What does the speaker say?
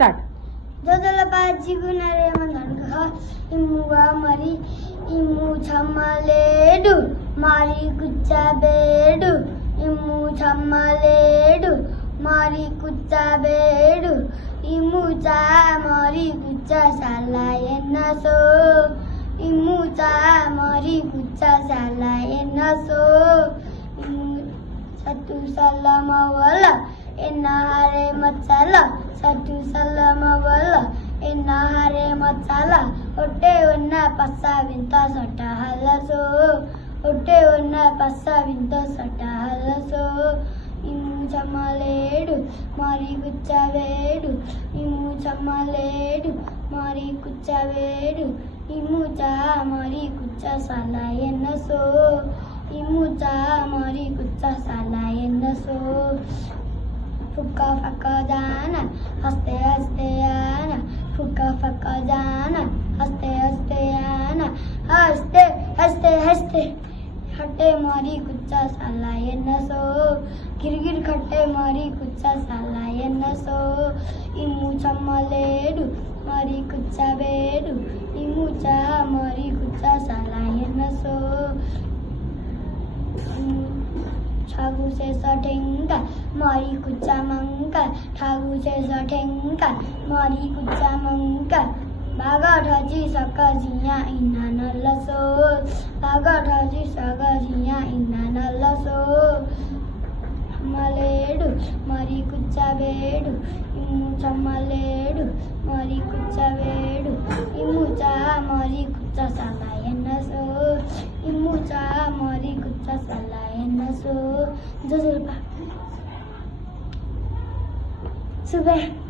Start. जोजोलपा जिगुनारे मनधनख इमुवा मरी इमु छम्मालेडु मारी कुच्चा बेडु इमु छम्मालेडु मारी कुच्चा बेडु इमु चा मरी कुच्चा साला एन्नासो इमु चा मरी कुच्चा साला एन्नासो इमु सतु सल्लामा वला एन्नाहारे मचाला सतु सल्लामा वला एन्नाहारे मचाला ಹೊಟ್ಟೆ ಒನ್ನ ಪಸ್ಸಾವಿಂತ ಸೊಟ್ಟ ಹಲಸೋ ಹೊಟ್ಟೆ ಒನ್ನ ಪಸ್ಸಾವಿಂತ ಸೊಟ್ಟ ಹಲಸೋ ಇಮು ಚಮ್ಮಲೇಡು ಮಾರಿ ಕುಚ್ಚವೇಡು ಇಮು ಚಮ್ಮಲೇಡು ಮಾರಿ ಕುಚ್ಚವೇಡು ಇಮು ಚಾ ಮಾರಿ ಕುಚ್ಚ ಸಾಲ ಎನ್ನಸೋ ಇಮು ಚಾ ಮಾರಿ ಕುಚ್ಚ ಸಾಲ ಎನ್ನಸೋ फुक्का फक्का जाना हंसते हंसते आना फुक्का फक्का जाना हंसते हंसते आना हंसते हंसते हंसते खट्टे मारी कुच्चा साला एन्नसो गिरगिर खट्टे मारी कुच्चा साला एन्नसो इमु चम्मलेडु मारी कुच्चा बेडु इमु चा मारी कुच्चा साला एन्नसो ठागु से सठेंगा मारी कुच्चा मंगा ठागु से सठेंगा मारी कुच्चा मंगा बागा ठाजी सका जिया इन्ना नल्लसो बागा ठाजी सका जिया इन्ना नल्लसो मलेडु मारी कुच्चा बेडु इमु चम्मलेडु मारी कुच्चा बेडु इमु चा मारी कुच्चा साला एन्नसो इमु चा मारी कुच्चा साला एन्नसो जोजोलपा सुबह